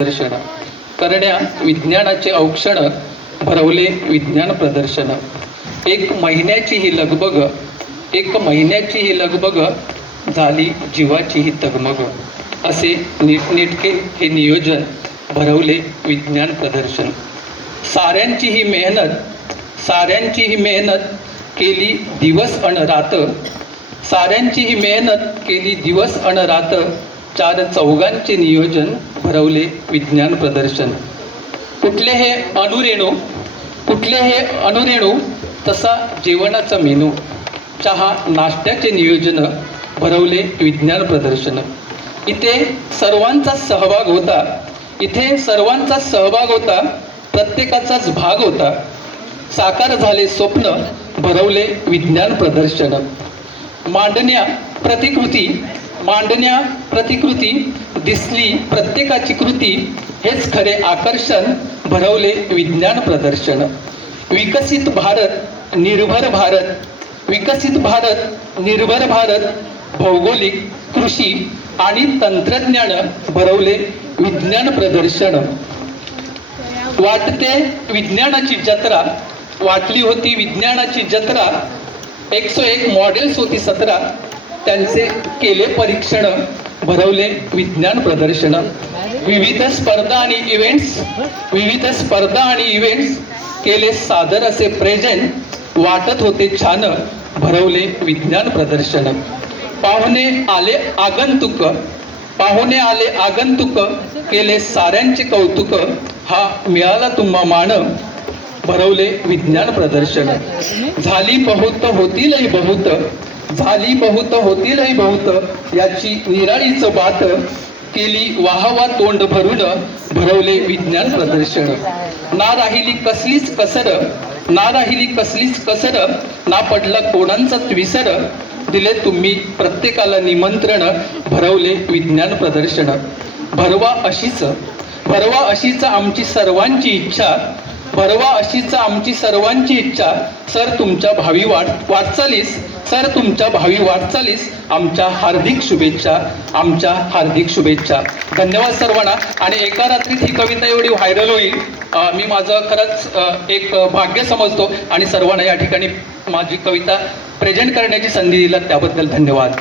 प्रदर्शन करण्या विज्ञानाचे औक्षण भरवले विज्ञान प्रदर्शन. एक महिन्याची ही लगबग झाली जीवाची ही तगमग. असे नीटनेटके हे नियोजन भरवले विज्ञान प्रदर्शन. साऱ्यांची ही मेहनत केली दिवस अन रात. चार चौघांचे नियोजन भरवले विज्ञान प्रदर्शन. कुठले हे अणुरेणू तसा जेवणाचा मेनू. चहा नाश्त्याचे नियोजन भरवले विज्ञान प्रदर्शन. इथे सर्वांचा सहभाग होता. प्रत्येकाचाच भाग होता. साकार झाले स्वप्न भरवले विज्ञान प्रदर्शन. मांडण्या प्रतिकृती दिसली प्रत्येकाची कृती. हेच खरे आकर्षण भरवले विज्ञान प्रदर्शन. विकसित भारत निर्भर भारत भौगोलिक कृषी आणि तंत्रज्ञान भरवले विज्ञान प्रदर्शन. वाटली होती विज्ञानाची जत्रा. 101 मॉडेल्स होती 17. त्यांचे केले परीक्षण भरवले विज्ञान प्रदर्शन. विविध स्पर्धा आणि इव्हेंट्स केले सादर असे प्रेझेंट. वाटत होते छान भरवले विज्ञान प्रदर्शन. पाहुणे आले आगंतुक केले साऱ्यांचे कौतुक. हा मिळाला तुम्हा मान भरवले विज्ञान प्रदर्शन. झाली बहुत होतीलही बहुत याची निराळीच बात. केली वाहवा तोंड भरून भरवले विज्ञान प्रदर्शन. ना राहिली कसलीच कसर. ना पडला कोणाचाच विसर. दिले तुम्ही प्रत्येकाला निमंत्रण भरवले विज्ञान प्रदर्शन. भरवा अशीच आमची सर्वांची इच्छा. सर तुमच्या भावी वाटचालीस आमच्या हार्दिक शुभेच्छा. धन्यवाद सर्वांना. आणि एका रात्रीत ही कविता एवढी व्हायरल होईल मी माझं खरंच एक भाग्य समजतो. आणि सर्वांना या ठिकाणी माझी कविता प्रेझेंट करण्याची संधी दिला त्याबद्दल धन्यवाद.